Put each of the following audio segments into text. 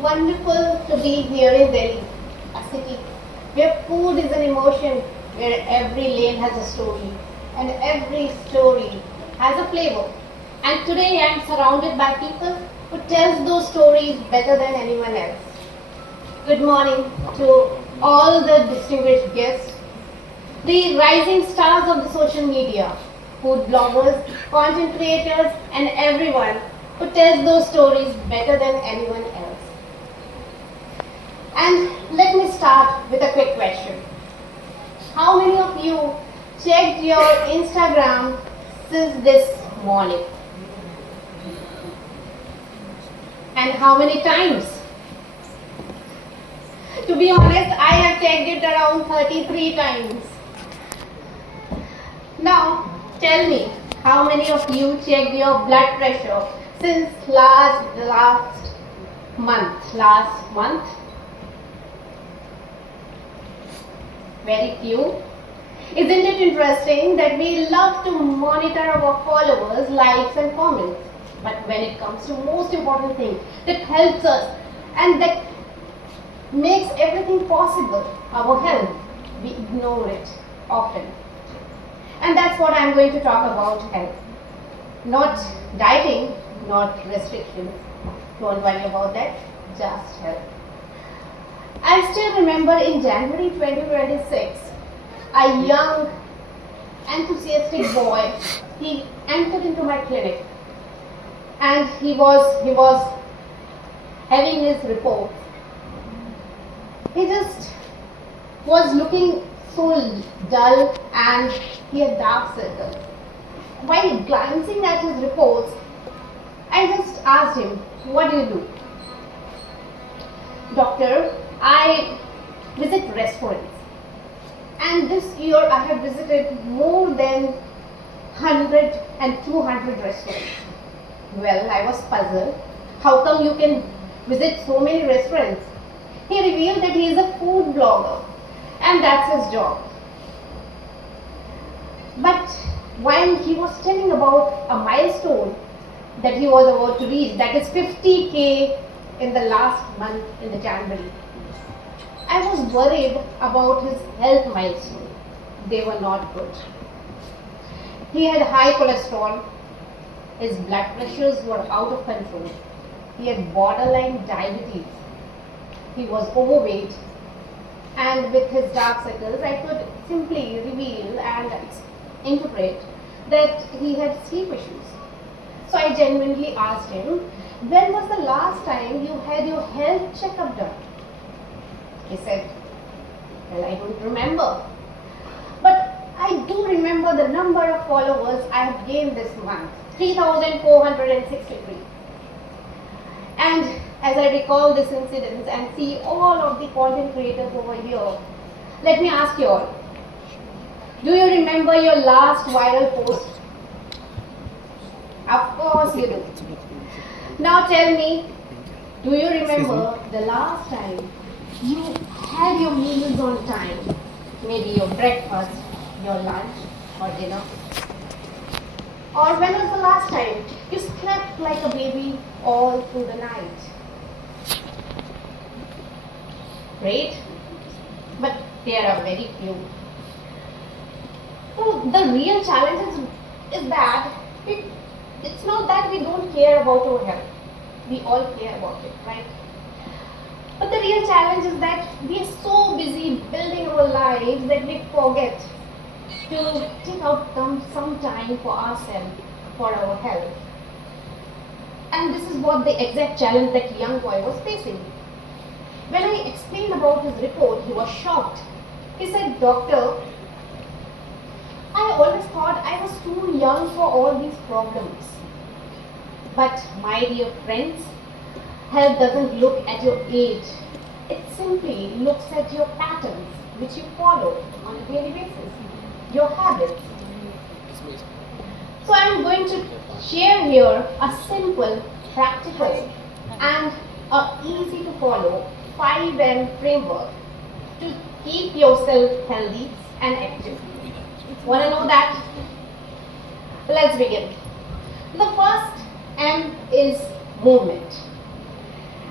wonderful to be here in Delhi, a city where food is an emotion, where every lane has a story, and every story has a flavor. And today I am surrounded by people who tells those stories better than anyone else. Good morning to all the distinguished guests, the rising stars of the social media, food bloggers, content creators, and everyone who tells those stories better than anyone else. And let me start with a quick question. How many of you checked your Instagram since this morning? And how many times? To be honest, I have checked it around 33 times. Now, tell me, how many of you checked your blood pressure since last month? Last month? Very few. Isn't it interesting that we love to monitor our followers, likes and comments? But when it comes to most important thing that helps us and that makes everything possible, our health, we ignore it often. And that's what I'm going to talk about, health. Not dieting, not restrictions. Don't worry about that, just health. I still remember in January 2026, a young, enthusiastic boy, he entered into my clinic and he was having his report. He just was looking so dull and he had dark circles. While glancing at his reports, I just asked him, what do you do? Doctor, I visit restaurants. And this year I have visited more than 100 and 200 restaurants. Well, I was puzzled. How come you can visit so many restaurants? He revealed that he is a food blogger and that's his job. But while he was telling about a milestone that he was about to reach, that is 50K in the last month in the January, I was worried about his health milestone. They were not good. He had high cholesterol, his blood pressures were out of control, he had borderline diabetes, he was overweight, and with his dark circles, I could simply reveal and interpret that he had sleep issues. So I genuinely asked him, when was the last time you had your health checkup done? He said, well, I don't remember. But I do remember the number of followers I have gained this month, 3,463. And as I recall this incident and see all of the content creators over here, let me ask you all, do you remember your last viral post? Of course you do. Now tell me, do you remember the last time you had your meals on time? Maybe your breakfast, your lunch or dinner? Or when was the last time you slept like a baby all through the night? Great, but there are very few. So the real challenge is that it's not that we don't care about our health. We all care about it, right? But the real challenge is that we are so busy building our lives that we forget to take out some time for ourselves, for our health. And this is what the exact challenge that young boy was facing. When I explained about his report, he was shocked. He said, Doctor, I always thought I was too young for all these problems. But my dear friends, health doesn't look at your age. It simply looks at your patterns, which you follow on a daily basis, your habits. So I'm going to share here a simple, practical and easy to follow 5M framework to keep yourself healthy and active. Want to know that? Let's begin. The first M is movement.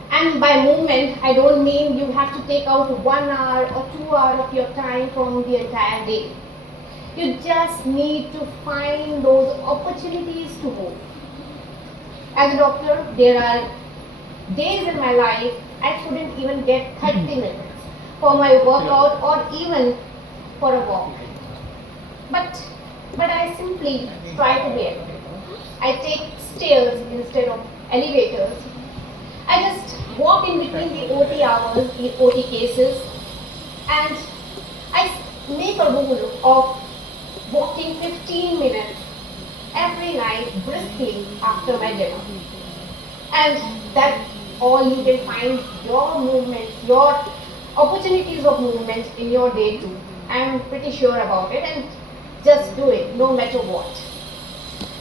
And by movement, I don't mean you have to take out 1 hour or 2 hours of your time from the entire day. You just need to find those opportunities to move. As a doctor, there are days in my life I couldn't even get 30 minutes for my workout or even for a walk. But I simply try to be active. I take stairs instead of elevators. I just walk in between the OT hours, the OT cases, and I make a rule of walking 15 minutes every night briskly after my dinner. And that all you will find your movements, your opportunities of movement in your day too. I'm pretty sure about it, and just do it no matter what.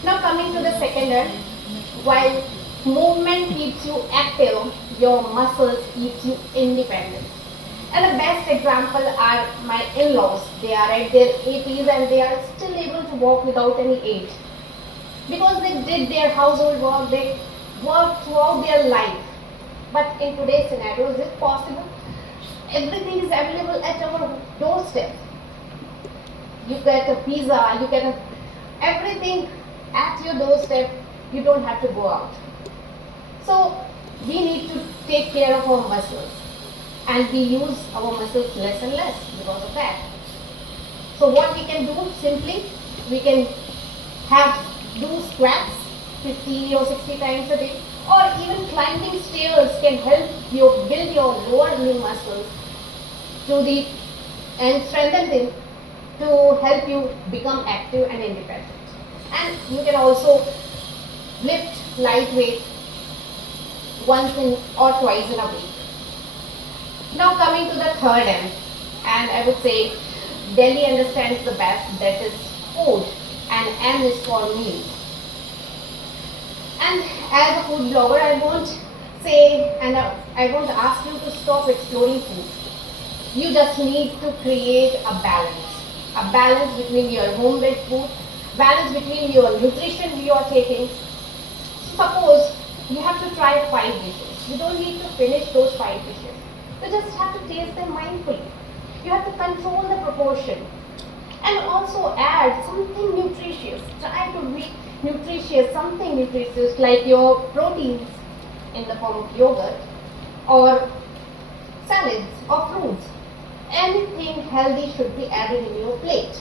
Now coming to the second end, while movement keeps you active, your muscles keeps you independent. And the best example are my in-laws. They are at their 80s and they are still able to walk without any aid. Because they did their household work, they worked throughout their life. But in today's scenario, is it possible? Everything is available at our doorstep. You get a pizza, you get everything at your doorstep. You don't have to go out. So we need to take care of our muscles, and we use our muscles less and less because of that. So what we can do, simply we can do squats 50 or 60 times a day, or even climbing stairs can help you build your lower limb muscles and strengthen them to help you become active and independent. And you can also lift light weight once or twice in a week. Now coming to the third end, and I would say Delhi understands the best, that is food, and M is for meals. And as a food blogger, I won't say and I won't ask you to stop exploring food. You just need to create a balance between your home-made food, balance between your nutrition you are taking. Suppose you have to try 5 dishes. You don't need to finish those 5 dishes. You just have to taste them mindfully. You have to control the proportion. And also add something nutritious. Try to be nutritious, something nutritious like your proteins in the form of yogurt or salads or fruits. Anything healthy should be added in your plate.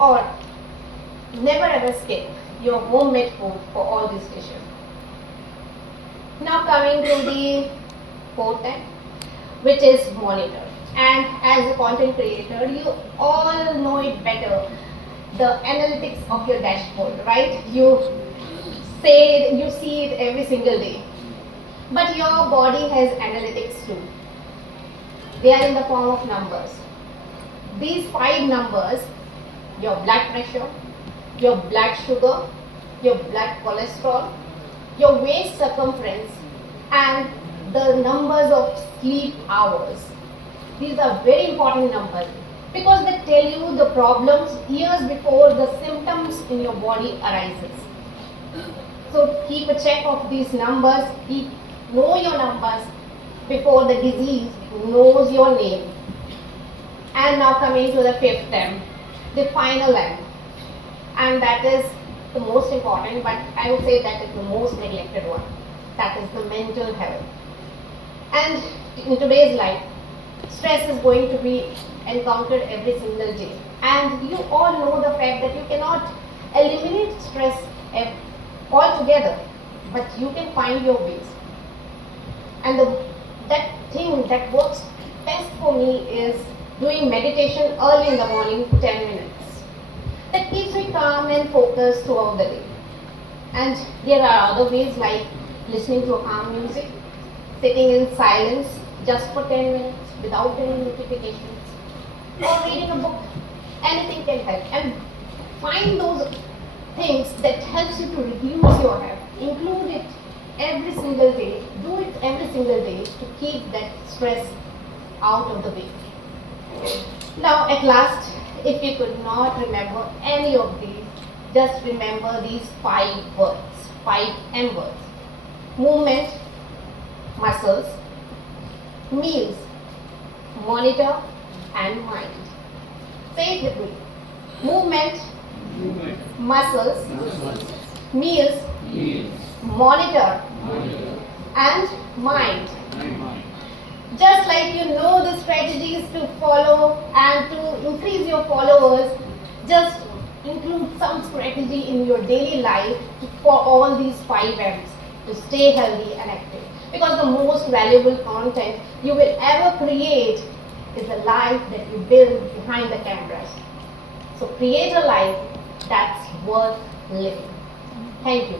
Or never ever skip your homemade food for all these dishes. Now coming to the fourth end, which is monitor. And as a content creator, you all know it better, the analytics of your dashboard, right? You see it every single day. But your body has analytics too. They are in the form of numbers. These 5 numbers, your blood pressure, your blood sugar, your blood cholesterol, your waist circumference, and the numbers of sleep hours. These are very important numbers because they tell you the problems years before the symptoms in your body arises. So keep a check of these numbers, know your numbers before the disease knows your name. And now coming to the fifth M, the final M, and that is the most important, but I would say that is the most neglected one. That is the mental health. And in today's life, stress is going to be encountered every single day. And you all know the fact that you cannot eliminate stress altogether, but you can find your ways. And that thing that works best for me is doing meditation early in the morning, 10 minutes. That keeps me calm and focused throughout the day. And there are other ways like listening to a calm music, sitting in silence just for 10 minutes without any notifications, or reading a book. Anything can help. And find those things that helps you to reduce your health. Include it every single day. Do it every single day to keep that stress out of the way. Now at last, if you could not remember any of these, just remember these 5 words, 5 M words. Movement, muscles, meals, monitor, and mind. Say it with me. Movement, muscles, meals, monitor, and mind. Just like you know the strategies to follow and to increase your followers, just include some strategy in your daily life for all these 5 M's to stay healthy and active. Because the most valuable content you will ever create is the life that you build behind the cameras. So create a life that's worth living. Thank you.